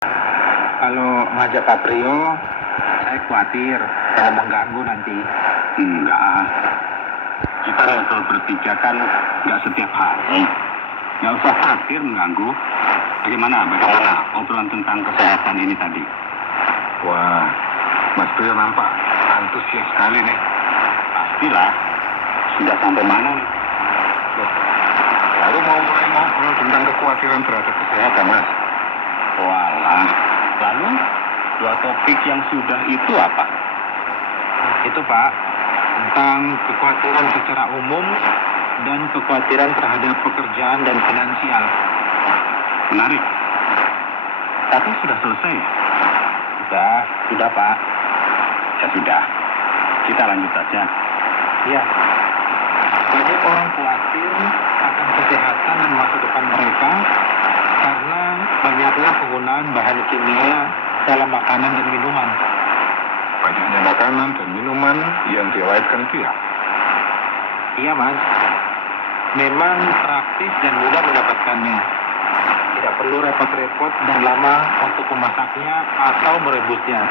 Kalau ngajak Kaprio, saya khawatir kalau mengganggu nanti. Enggak. Kita ngobrol bertiga kan nggak setiap hari. Nggak usah khawatir mengganggu. Bagaimana obrolan tentang kesehatan ini tadi? Wah, Mas Prio nampak antusias sekali nih. Pastilah. Sudah sampai mana nih? Loh, baru mau mulai ngobrol tentang kekhawatiran terhadap kesehatan, Mas. Walah. Lalu, dua topik yang sudah itu apa? Itu Pak, tentang kekhawatiran secara umum dan kekhawatiran terhadap pekerjaan dan finansial. Menarik. Tapi sudah selesai. Sudah Pak. Ya sudah. Kita lanjut saja. Ya, banyak orang khawatir akan kesehatan dan masa depan mereka karena banyaknya penggunaan bahan kimia dalam makanan dan minuman. Banyaknya makanan dan minuman yang diawetkan itu ya? Iya Mas, memang praktis dan mudah mendapatkannya. Tidak perlu repot-repot dan lama untuk memasaknya atau merebusnya.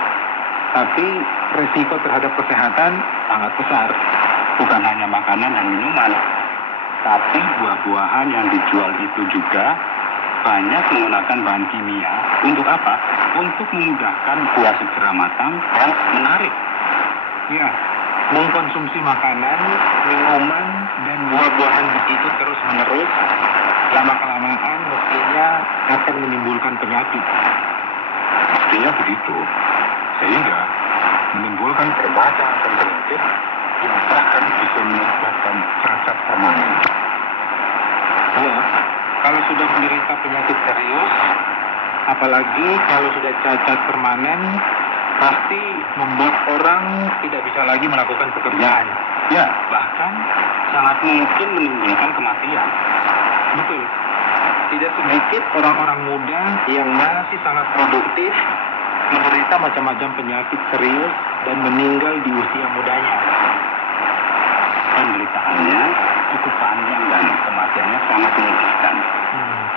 Tapi resiko terhadap kesehatan sangat besar. Bukan hanya makanan dan minuman, tapi buah-buahan yang dijual itu juga banyak menggunakan bahan kimia. Untuk apa? Untuk memudahkan buah segera matang dan menarik. Ya, mengkonsumsi makanan, minuman, dan buah-buahan begitu terus-menerus, lama-kelamaan mestinya akan menimbulkan penyakit. Mestinya begitu. Sehingga menimbulkan berbagai macam penyakit yang bahkan bisa menyebabkan cacat permanen. Ya, kalau sudah menderita penyakit serius, apalagi kalau sudah cacat permanen, pasti membuat orang tidak bisa lagi melakukan pekerjaan. Ya, bahkan sangat mungkin menimbulkan kematian. Betul. Tidak sedikit orang-orang muda yang masih sangat produktif menderita macam-macam penyakit serius dan meninggal di usia mudanya. Penderitaannya cukup panjang dan kematiannya sangat menyedihkan.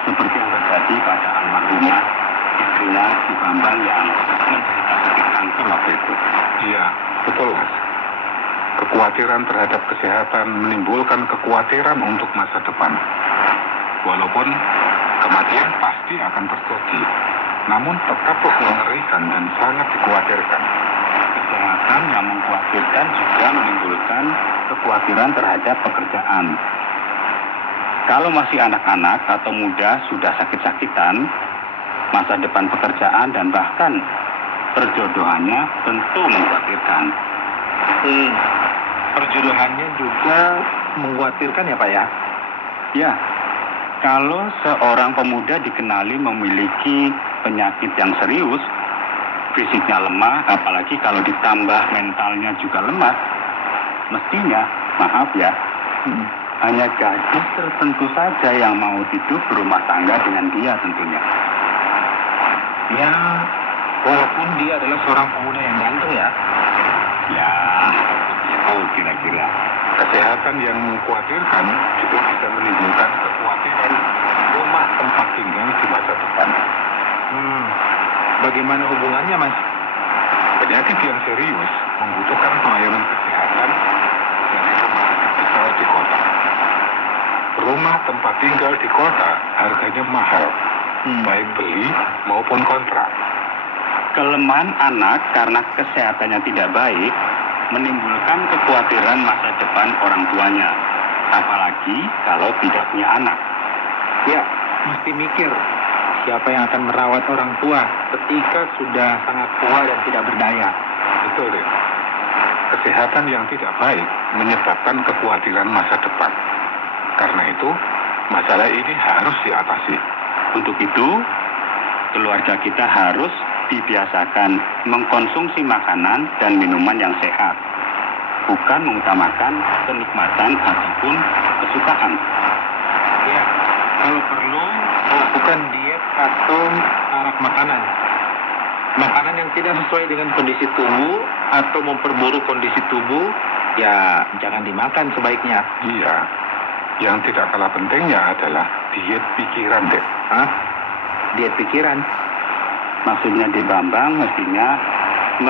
Seperti yang terjadi pada almarhumah istrinya Ki Bambang yang menderita sakit kanker waktu itu. Iya, betul Mas. Kekhawatiran terhadap kesehatan menimbulkan kekhawatiran untuk masa depan. Walaupun kematian pasti akan terjadi, namun tetaplah mengerikan dan sangat dikhawatirkan. Kesehatan yang mengkhawatirkan juga menimbulkan kekhawatiran terhadap pekerjaan. Kalau masih anak-anak atau muda sudah sakit-sakitan, masa depan pekerjaan dan bahkan perjodohannya tentu mengkhawatirkan. Perjodohannya juga mengkhawatirkan ya Pak ya? Ya, kalau seorang pemuda dikenali memiliki penyakit yang serius, fisiknya lemah, apalagi kalau ditambah mentalnya juga lemah, mestinya, maaf ya, hanya gadis tertentu saja yang mau hidup berumah tangga dengan dia tentunya. Ya, walaupun dia adalah seorang pemuda yang ganteng ya. Ya, itu kira-kira. Kesehatan yang mengkhawatirkan juga bisa menimbulkan kekhawatiran rumah tempat tinggal di masa depan. Bagaimana hubungannya Mas? Penyakit yang serius membutuhkan pelayanan kesehatan dari rumah sakit besar di kota. Rumah tempat tinggal di kota harganya mahal, baik beli maupun kontrak. Kelemahan anak karena kesehatannya tidak baik menimbulkan kekhawatiran masa depan orang tuanya, apalagi kalau tidak punya anak. Ya, mesti mikir siapa yang akan merawat orang tua ketika sudah sangat tua dan tidak berdaya. Betul, Dek. Kesehatan yang tidak baik menyebabkan kekhawatiran masa depan. Karena itu, masalah ini harus diatasi. Untuk itu, keluarga kita harus dibiasakan mengkonsumsi makanan dan minuman yang sehat, bukan mengutamakan kenikmatan ataupun kesukaan. Ya, kalau perlu melakukan diet atau arak makanan. Makanan yang tidak sesuai dengan kondisi tubuh atau memperburuk kondisi tubuh, ya jangan dimakan sebaiknya. Iya, yang tidak kalah pentingnya adalah diet pikiran, Dek. Diet pikiran? maksudnya di Bambang mestinya